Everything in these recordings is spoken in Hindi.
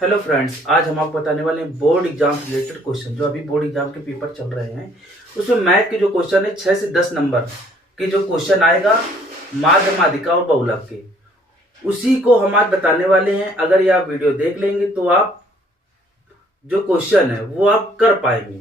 हेलो फ्रेंड्स, आज हम आपको बताने वाले हैं बोर्ड एग्जाम रिलेटेड क्वेश्चन। जो अभी बोर्ड एग्जाम के पेपर चल रहे हैं उसमें मैथ के जो क्वेश्चन है 6 से 10 नंबर के जो क्वेश्चन आएगा माध्य, माध्यिका और बहुलक के, उसी को हम आज बताने वाले हैं। अगर ये आप वीडियो देख लेंगे तो आप जो क्वेश्चन है वो आप कर पाएंगे।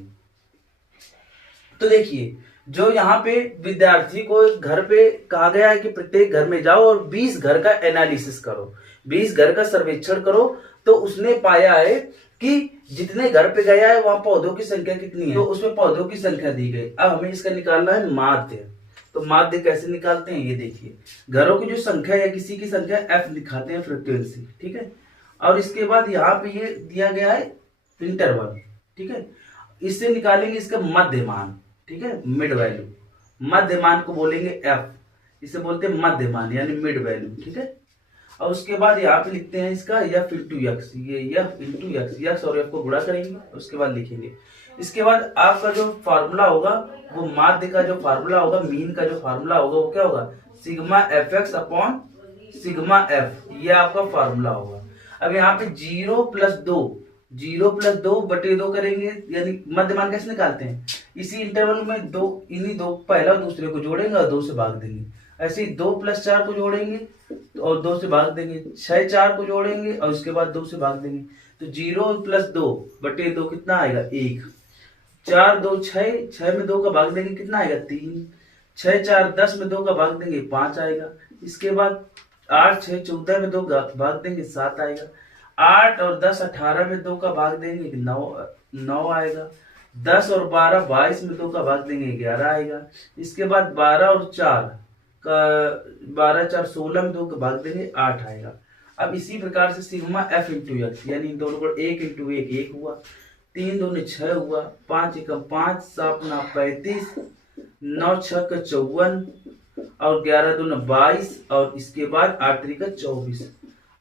तो देखिए, जो यहाँ पे विद्यार्थी को घर पे कहा गया है कि प्रत्येक घर में जाओ और 20 घर का एनालिसिस करो, 20 घर का सर्वेक्षण करो। तो उसने पाया है कि जितने घर पे गया है वहां पौधों की संख्या कितनी है, तो उसमें पौधों की संख्या दी गई। अब हमें इसका निकालना है माध्य। तो माध्य कैसे निकालते हैं, ये देखिए, घरों की जो संख्या या किसी की संख्या एफ दिखाते हैं, फ्रीक्वेंसी, ठीक है। और इसके बाद यहाँ पे ये दिया गया है इंटरवल, ठीक है। इससे निकालेंगे इसका मध्यमान, ठीक है, मिड वैल्यू। मध्यमान को बोलेंगे एफ, इसे बोलते हैं मध्यमान यानी मिड वैल्यू, ठीक है। और उसके बाद यहाँ पे लिखते हैं इसका एफ इंटू एक्स, ये एफ इंटू एक्स, एक्स और एफ को गुणा करेंगे, उसके बाद लिखेंगे। इसके बाद आपका जो फार्मूला होगा वो माध्य का जो फार्मूला होगा, मीन का जो फार्मूला होगा वो क्या होगा, sigma F x upon sigma F, ये आपका फार्मूला होगा। अब यहाँ पे 0+2 करेंगे, यानी मध्यमान कैसे निकालते हैं, इसी इंटरवल में दो, इन्हीं दो, पहला और दूसरे को जोड़ेंगे और 2 से भाग देंगे। ऐसे ही 2+4 को जोड़ेंगे और 2 से भाग देंगे, 6 4 को जोड़ेंगे और उसके बाद 2 से भाग देंगे। तो 0+2/2 कितना आएगा, 1। 4 2 6, 6 में 2 का भाग देंगे कितना आएगा, 3। 6 4 10 में 2 का भाग देंगे 5 आएगा। इसके बाद 8 6 14 में 2 का भाग देंगे 7 आएगा। 8 और 10 18 में 2 का भाग देंगे 9 आएगा। 10 और 12 22 में 2 का भाग देंगे 11 आएगा। इसके बाद 12 और 4 का 12 4 16 में 2 का भाग देंगे 8 आएगा। अब इसी प्रकार से सिग्मा एफ इंटू एक्स, यानी इन दोनों को 1 इंटू 1 1 हुआ, 3 दूनी 6 हुआ, 5 एकम 5, 7 9 35, 9 6 का 54 और 11 दूना 22 और इसके बाद 8 3 का 24।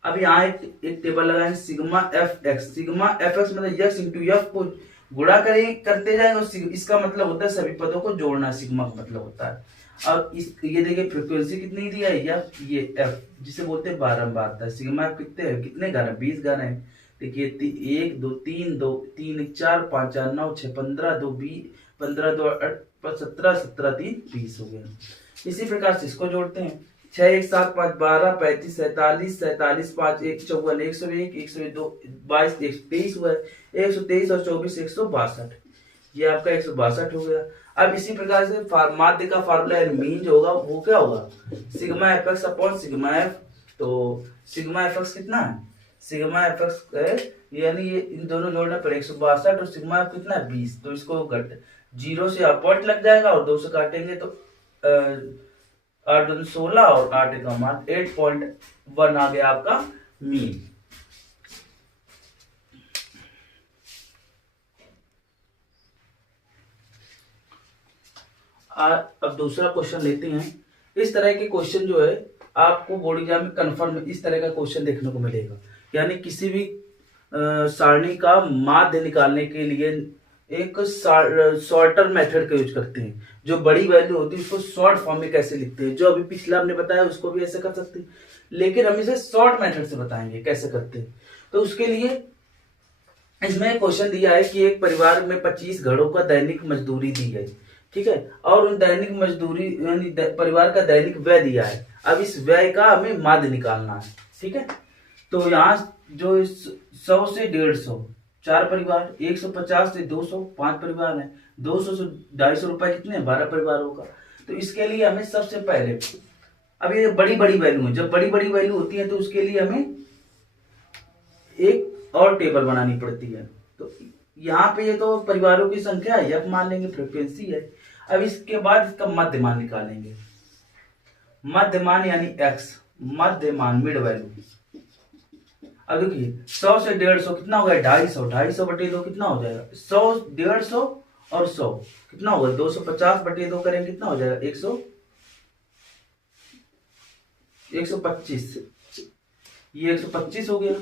अब यहाँ एक टेबल लगाएंगे, sigma F x. Sigma F x मतलब एक्स इंटू एफ को गुणा करते जाएंगे, इसका मतलब होता है सभी पदों को जोड़ना, सिग्मा का मतलब होता है। और ये देखिए फ्रीक्वेंसी कितनी दिया है, ये एफ जिसे बोलते हैं बारंबारता। सिग्मा एफ कितने घर है, 20 घर है। देखिए 1 2 3 2 3 1 4 5 4 9 6 15 2 20 15 2 17 17 3 20 हो गया। इसी प्रकार से इसको जोड़ते हैं, 6 1 7 5 12 35 47 47 5 1 54 101 102 22 123 हुआ है, 123 और 24 162, ये आपका 162 हो गया। अब इसी प्रकार से माध्य का फार्मूला मीन जो होगा वो क्या होगा, sigma F x upon sigma F. तो सिग्मा एफ एक्स कितना है, सिग्मा एफ एक्स है, यानी ये इन दोनों जोड़ने पर 162 और सिग्मा एफ कितना है 20। तो इसको 0 से आप पॉइंट लग जाएगा और 2 से काटेंगे तो 8 2 16 और 8 एकम 8, 8.1 आ गया आपका मीन। अब दूसरा क्वेश्चन लेते हैं। इस तरह के क्वेश्चन जो है आपको बोर्ड एग्जाम में कन्फर्म इस तरह का क्वेश्चन देखने को मिलेगा, यानी किसी भी सारणी का माध्य निकालने के लिए एक शॉर्टर मेथड का यूज करते हैं। जो बड़ी वैल्यू होती है उसको शॉर्ट फॉर्म में कैसे लिखते हैं, जो अभी पिछला हमने बताया उसको भी ऐसे कर सकते हैं, लेकिन हम इसे शॉर्ट मेथड से बताएंगे कैसे करते हैं। तो उसके लिए इसमें क्वेश्चन दिया है कि एक परिवार में 25 घरों का दैनिक मजदूरी दी गई, ठीक है, और उन दैनिक मजदूरी यानी परिवार का दैनिक व्यय दिया है। अब इस व्यय का हमें माध्य निकालना है, ठीक है। तो यहाँ जो 100 से 150 4 परिवार, 150 से 200 5 परिवार है, 200 से 250 रुपए कितने 12 परिवारों का। तो इसके लिए हमें सबसे पहले, अब ये बड़ी बड़ी वैल्यू है, जब बड़ी बड़ी वैल्यू होती है तो उसके लिए हमें एक और टेबल बनानी पड़ती है। तो यहाँ पे ये तो परिवारों की संख्या है, एफ मान लेंगे, फ्रीक्वेंसी है। अब इसके बाद इसका मध्यमान निकालेंगे, मध्यमान यानी एक्स, मध्यमान मिड वैल्यू। अब देखिए 100 से 150 कितना हो गया, 250, 250/2 कितना हो जाएगा, 100 150 और 100 कितना होगा, 250/2 करेंगे कितना हो जाएगा, 125, ये 125 हो गया।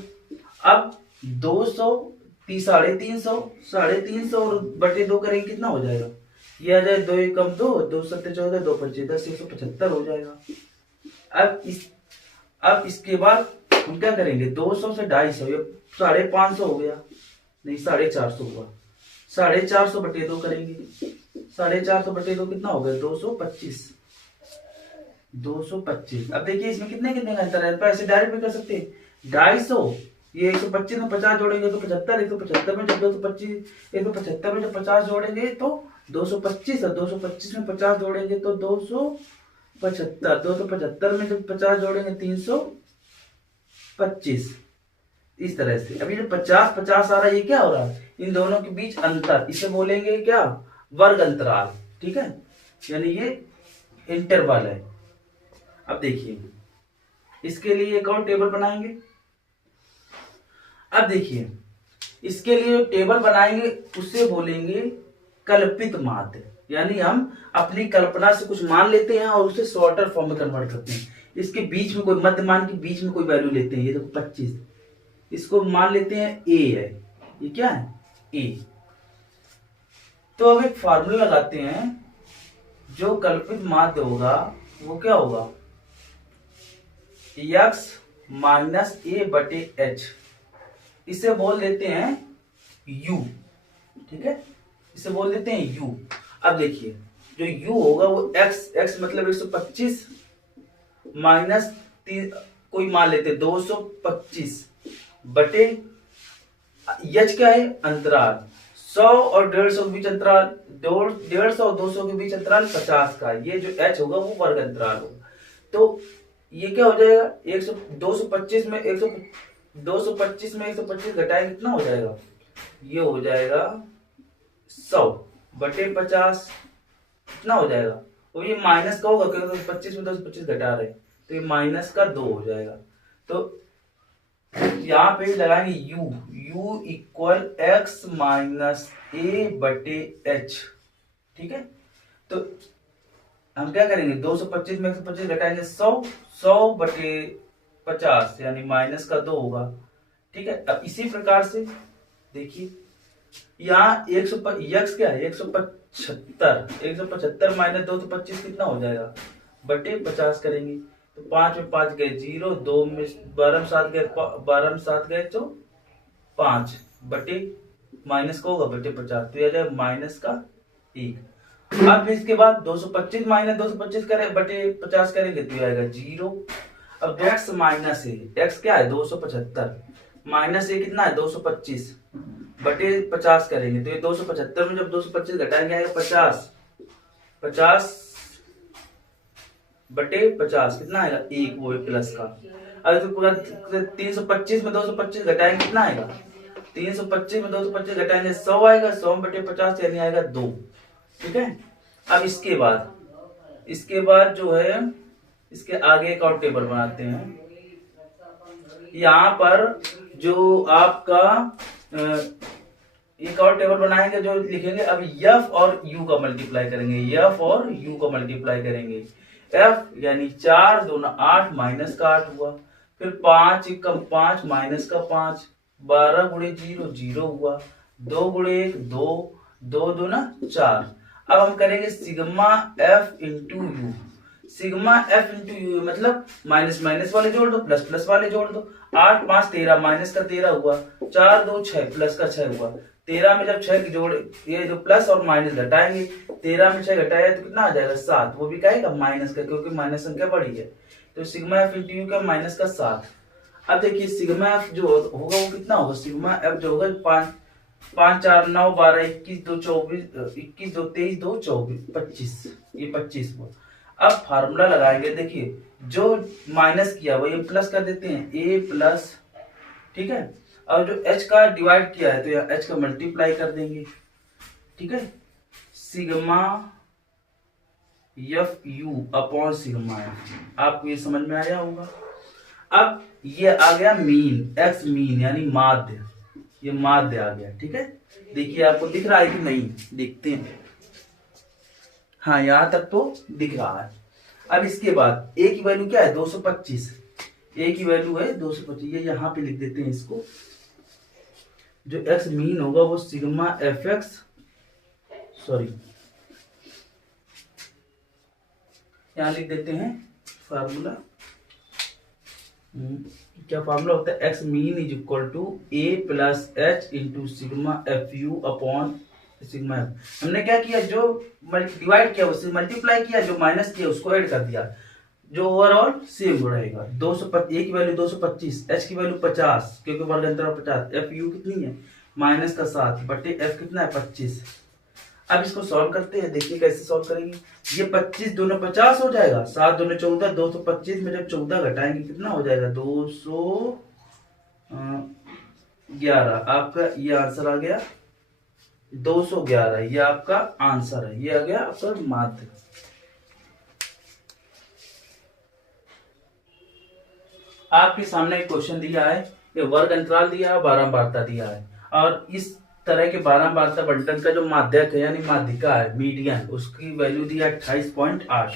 अब 200 350 और बटे 2 करेंगे कितना हो जाएगा, ये आ जाए 2 एकम 2 2 7 14 2 5 10 175 हो जाएगा। अब इसके बाद हम क्या करेंगे 200 से 250, ये 550 हो गया, नहीं 450 हुआ, 450 बटे 2 करेंगे, 450 बटे 2 कितना हो गया 225, 225। अब देखिए इसमें कितने कितने का अंतर है, तो ऐसे डायरेक्ट भी कर सकते हैं, 250 ये 125 में 50 जोड़ेंगे तो 75, 175 में जब 225, 175 में जब 50 जोड़ेंगे तो 225, और 225 में 50 जोड़ेंगे तो 275, 275 में जब 50 जोड़ेंगे 325। इस तरह से अभी जो 50 50 आ रहा है ये क्या हो रहा है, इन दोनों के बीच अंतर, इसे बोलेंगे क्या, वर्ग अंतराल, ठीक है, यानी ये इंटरवल है। अब देखिए इसके लिए एक और टेबल बनाएंगे। अब देखिए इसके लिए टेबल बनाएंगे, उसे बोलेंगे कल्पित माध्य, यानी हम अपनी कल्पना से कुछ मान लेते हैं और उसे शॉर्टर फॉर्म में कन्वर्ट करते हैं। इसके बीच में कोई मध्य मान के बीच में कोई वैल्यू लेते हैं, ये देखो 25, इसको मान लेते हैं a है, ये क्या है a। तो अब एक फार्मूला लगाते हैं, जो कल्पित माध्य होगा वो क्या होगा, x माइनस a बटे h, इसे बोल देते हैं u, ठीक है, इसे बोल देते हैं u। अब देखिए जो u होगा वो x मतलब 125 माइनस कोई मान लेते 225 बटे h क्या है अंतराल 100 और 150 के बीच अंतराल 150 और 200 के बीच अंतराल 50 का, ये जो h होगा वो वर्ग अंतराल होगा। तो ये क्या हो जाएगा 225 में 125 घटाएंगे कितना हो जाएगा, ये हो जाएगा 100 बटे 50, कितना हो जाएगा, और ये माइनस का होगा क्योंकि 25 में 225 घटा रहे, तो ये माइनस का 2 हो जाएगा। तो यहाँ पे लगाएंगे u equal x minus a बटे h, ठीक है। तो हम क्या करेंगे 225 में 125 घटाएंगे 100 बटे 50 यानी माइनस का 2 होगा, ठीक है। अब इसी प्रकार से देखिए यहाँ x क्या है 175 माइनस 225 कितना हो जाएगा बटे 50 करेंगे, तो 5 में 5 गए 0, 2 में 12 में 7 गए तो 5 बटे माइनस का होगा बटे 50, तो यह जाएगा माइनस का 1। अब इसके बाद 225 माइनस 225 करें बटे 50 करेंगे तो आएगा 0। अब x माइनस है, x क्या है 275 माइनस ये कितना है 225 बटे 50 करेंगे तो ये 275 में जब 225 घटाएंगे आएगा 50 बटे 50 कितना आएगा 1, वो प्लस का। अब तो पूरा 325 में 225 घटाएंगे कितना आएगा 325 में 225 घटाएंगे 100 आएगा, 100 बटे 50 यानी आएगा 2, ठीक है। अब इसके बाद जो है इसके आगे एक और टेबल बनाते हैं। यहाँ पर जो आपका एक और टेबल बनाएंगे जो लिखेंगे, अब f और u का मल्टीप्लाई करेंगे, f और u का मल्टीप्लाई करेंगे। f यानी 4 दूना 8 माइनस का 8 हुआ, फिर 5 कम 5 माइनस का 5, 12 गुणे 0 0 हुआ, 2 गुणे 1 2, 2 दूना 4। अब हम करेंगे sigma f into you, sigma f into you मतलब माइनस माइनस वाले जोड़ दो प्लस प्लस वाले जोड़ दो, 8 5 13 माइनस का 13 हुआ, 4 2 6 प्लस का 6 हुआ, 13 में जब 6 की जोड़ ये जो प्लस और माइनस घटाएंगे 13 में 6 घटाया तो कितना आ जाएगा 7, वो भी कहेगा माइनस का क्योंकि माइनस संख्या बड़ी है, तो सिग्मा एफ इंटू यू का माइनस का 7। अब देखिए सिग्मा एफ जो होगा वो कितना होगा, सिग्मा एफ जो होगा 5 4 9 12 21 2 24 21 2 23 2 24 25, ये 25 हुआ। अब फार्मूला लगाएंगे, देखिए जो माइनस किया वो ये प्लस कर देते हैं a प्लस, ठीक है। और जो h का डिवाइड किया है तो यहाँ h का मल्टीप्लाई कर देंगे, ठीक है। Sigma F U upon sigma F, आपको ये समझ में आया होगा। अब ये आ गया मीन, x मीन यानी माध्य, ये माध्य आ गया, ठीक है। देखिए आपको दिख रहा है कि नहीं, देखते हैं, हाँ यहां तक तो दिख रहा है। अब इसके बाद a की वैल्यू क्या है 225, a की वैल्यू है 225, ये यहां पे लिख देते हैं इसको, जो x मीन होगा वो सिग्मा एफ एक्स, सॉरी यहां लिख देते हैं फार्मूला क्या फॉर्मूला होता है, X mean is equal to A plus H into sigma F U upon sigma F. हमने क्या किया, जो डिवाइड किया उससे मल्टीप्लाई किया, जो माइनस किया उसको ऐड कर दिया, जो ओवरऑल सेम रहेगा। 200 ए की वैल्यू 225, एच की वैल्यू 50 क्योंकि वर्ग अंतराल 50, एफ यू कितनी है माइनस का 7 बटे एफ कितना है 25। अब इसको सॉल्व करते हैं, देखिए कैसे सॉल्व करेंगे। ये 25 दोनों 50 हो जाएगा, 7 दोनों 14, 225 में जब 14 घटाएंगे कितना हो जाएगा 211। आपका ये आंसर आ गया 211, ये आपका आंसर है, ये आ गया आपका माध्य। आपके सामने एक क्वेश्चन दिया है, ये वर्ग अंतराल दिया है, बारंबारता दिया है, और इस तरह के बारंबारता बंटन का जो माध्यक है यानी माध्यिका है मीडियन, उसकी वैल्यू दी है 28.8।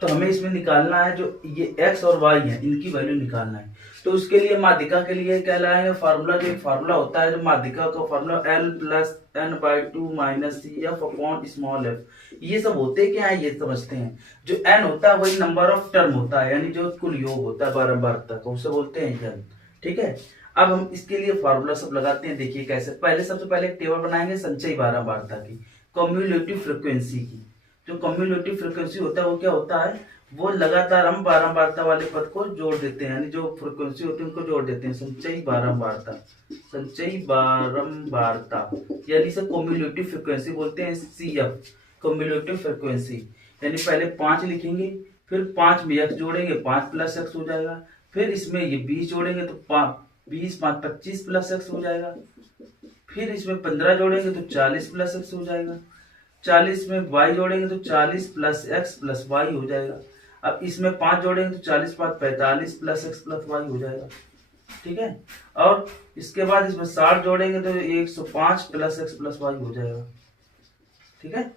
तो हमें इसमें निकालना है जो ये x और y है इनकी वैल्यू निकालना है। तो उसके लिए माध्यिका के लिए क्या लाएंगे फार्मूला, जो फार्मूला होता है जो माध्यिका का formula l plus n by two minus C F upon small F. ये सब होते क्या है ये समझते हैं। जो n होता है वही नंबर ऑफ टर्म होता है, यानी जो कुल योग होता है बारंबारता का, उसे बोलते हैं n। ठीक है, अब हम इसके लिए फार्मूला सब लगाते हैं। देखिए कैसे, पहले सबसे पहले एक टेबल बनाएंगे संचयी बारंबारता की, कम्युलेटिव फ्रीक्वेंसी की। जो कम्युलेटिव फ्रीक्वेंसी होता है वो क्या होता है, वो लगातार हम बारंबारता वाले पद को जोड़ देते हैं, यानी जो फ्रीक्वेंसी होती है उनको जोड़ देते हैं। संचयी बारंबारता, संचयी बारंबारता यानी इसे कम्युलेटिव फ्रीक्वेंसी बोलते हैं, CF कम्युलेटिव फ्रीक्वेंसी। यानी पहले 5 लिखेंगे, फिर 5 में x जोड़ेंगे, 5 प्लस x हो जाएगा, फिर इसमें ये 20 जोड़ेंगे तो 20 5 25 प्लस x हो जाएगा, फिर इसमें 15 जोड़ेंगे तो 40 प्लस x हो जाएगा, 40 में y जोड़ेंगे तो 40 प्लस x प्लस y हो जाएगा। अब इसमें 5 जोड़ेंगे तो 40 5 45 प्लस x प्लस y हो जाएगा। ठीक है, और इसके बाद इसमें 60 जोड़ेंगे तो 105 प्लस x प्लस y हो जाएगा। ठीक है,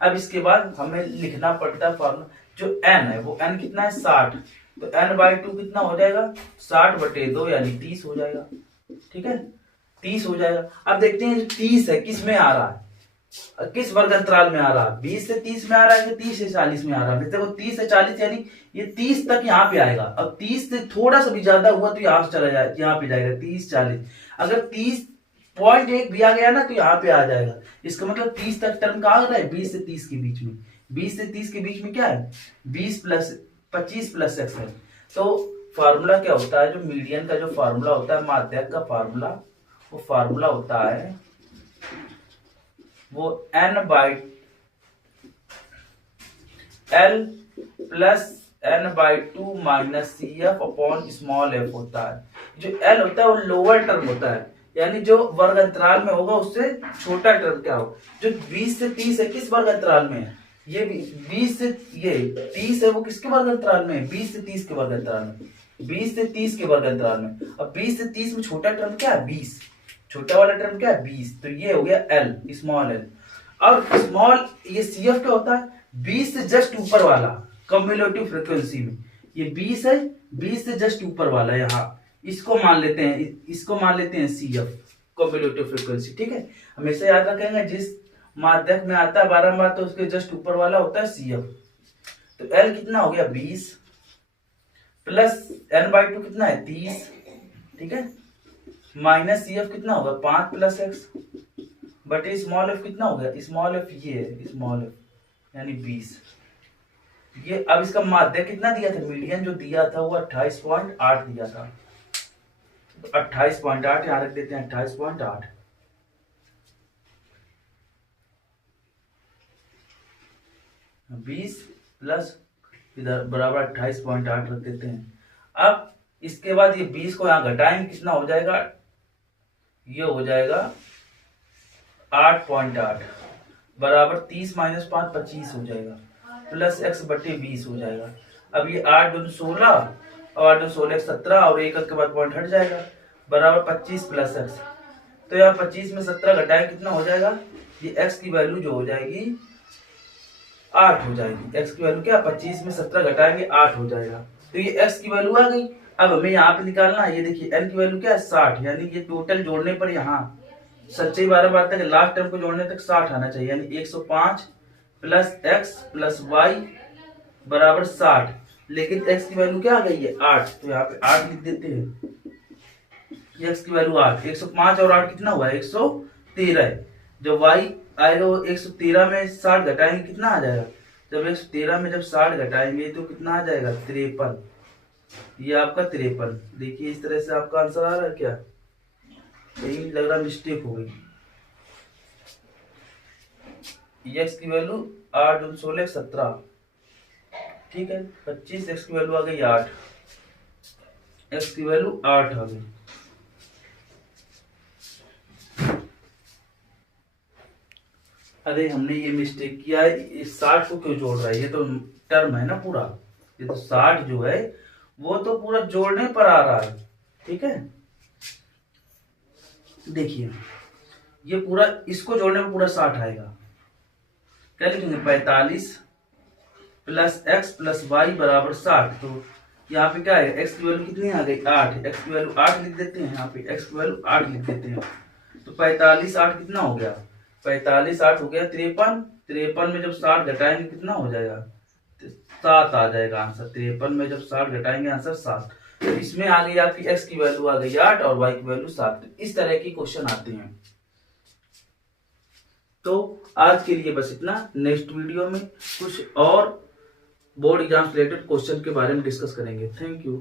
अब इसके बाद हमें लिखना पड़ता है फॉर्मूला, जो n है वो n कितना है 60, तो n बाई 2 कितना हो जाएगा 60 बटे 2 यानी 30 हो जाएगा। ठीक है, 30 हो जाएगा। अब देखते हैं जो 30 है किस में आ रहा है, किस वर्ग अंतराल में आ रहा है, 20 से 30 में आ रहा है कि 30 से 40 में आ रहा है। देखो 30 से 40 यानी ये 30 तक यहाँ पे आएगा। अब 30 से थोड़ा सा भी ज्यादा हुआ तो यहाँ से चला जाए, यहाँ पे जाएगा 30 40। अगर 30.1 भी आ गया ना तो यहाँ पे आ जाएगा। इसका मतलब 30 तक टर्म कहाँ आ रहा है 20 से 30 के बीच में। 20 से 30 के बीच में क्या है 20 प्लस 25 प्लस x है। तो फार्मूला क्या होता है, जो मीडियन का जो फार्मूला होता है, माध्यक का फार्मूला, वो फार्मूला होता है वो n by l plus n by 2 minus C F upon small F होता है। जो l होता है वो लोअर टर्म होता है, यानी जो वर्ग अंतराल में होगा उससे छोटा टर्म क्या हो। जो 20 से 30 है किस वर्ग अंतराल में है, ये 20 से ये 30 है वो किसके वर्ग अंतराल में है 20 से 30 के वर्ग अंतराल में, 20 से 30 के वर्ग अंतराल में। अब 20 से 30 में छोटा टर्म क्या है 20, छोटा वाला टर्म क्या है 20, तो ये हो गया एल स्मॉल एल। और स्मॉल ये सी एफ क्या होता है 20 से जस्ट ऊपर वाला कम्युलेटिव फ्रीक्वेंसी में, ये 20 है 20 से जस्ट ऊपर वाला, यहाँ इसको मान लेते हैं, इसको मान लेते हैं सी एफ कम्युलेटिव फ्रीक्वेंसी। ठीक है, हमेशा याद रखेंगे जिस माध्यक में आता है बारंबार तो उसके जस्ट ऊपर वाला होता है सी एफ। तो एल कितना हो गया 20 प्लस एन बाई 2 कितना है 30। ठीक है, माइनस सी एफ कितना होगा 5 प्लस एक्स बटे स्मॉल एफ कितना हो गया स्मॉल एफ, ये है स्मॉल एफ यानी 20। ये अब इसका माध्य कितना दिया था, मीडियन जो दिया था वो 28.8 दिया था, तो 28.8 यहां रख देते हैं 28.8। बीस प्लस इधर बराबर 28.8 रख देते हैं। अब इसके बाद ये 20 को यहां घटाएंगे कितना हो जाएगा, ये हो जाएगा 8.8 बराबर 30 माइनस 5 25 हो जाएगा, प्लस x बटे 20 हो जाएगा। अब ये 8 दूनी 16 और 8 दूनी 16 17 और एक के बाद पॉइंट हट जाएगा, बराबर 25 प्लस x। तो यहाँ 25 में 17 घटाए कितना हो जाएगा, ये x की वैल्यू जो हो जाएगी 8 हो जाएगी। x की वैल्यू क्या 25 में 17 घटाएंगे 8 हो जाएगा, तो ये x की वैल्यू आ गई। अब हमें यहाँ पे निकालना है, ये देखिए n की वैल्यू क्या है 60, यानी ये टोटल जोड़ने पर यहाँ सच्चाई बार तक लास्ट टर्म को जोड़ने तक 60 आना चाहिए, यानी 105 प्लस x प्लस y बराबर 60। लेकिन x की वैल्यू क्या आ गई है 8, तो यहाँ पे 8 लिख देते हैं। x की वैल्यू 8, 105 और 8 कितना हुआ 113 है। जब y आएगा वो 113 में 60 घटाएंगे कितना आ जाएगा, जब 113 में जब 60 घटाएंगे तो कितना आ जाएगा 53। ये आपका 53। देखिए इस तरह से आपका आंसर आ रहा है क्या, यही लग रहा मिस्टेक हो गई। x की वैल्यू 8 दूनी 16 17, ठीक है 25, x की वैल्यू आ गई 8, x की वैल्यू 8 आ गई। अरे हमने ये मिस्टेक किया है, इस 60 को क्यों जोड़ रहा है, ये तो टर्म है ना पूरा, ये तो 60 जो है वो तो पूरा जोड़ने पर आ रहा है, ठीक है। देखिए ये पूरा इसको जोड़ने में पूरा 60 आएगा, क्या लिखेंगे 45 प्लस एक्स प्लस वाई बराबर 60। तो यहाँ पे क्या है x की वैल्यू कितनी आ गई 8, x की वैल्यू 8 लिख देते हैं, यहाँ पे x की वैल्यू 8 लिख देते हैं। तो 45 8 कितना हो गया, 45 8 हो गया 53, 53 में जब 60 घटाएंगे कितना हो जाएगा 7 आ जाएगा आंसर। 53 में जब 60 घटाएंगे आंसर 7। तो इसमें आ गई आपकी x की वैल्यू आ गई 8 और y की वैल्यू 7। इस तरह की क्वेश्चन आते हैं। तो आज के लिए बस इतना, नेक्स्ट वीडियो में कुछ और बोर्ड एग्जाम रिलेटेड क्वेश्चन के बारे में डिस्कस करेंगे। Thank you.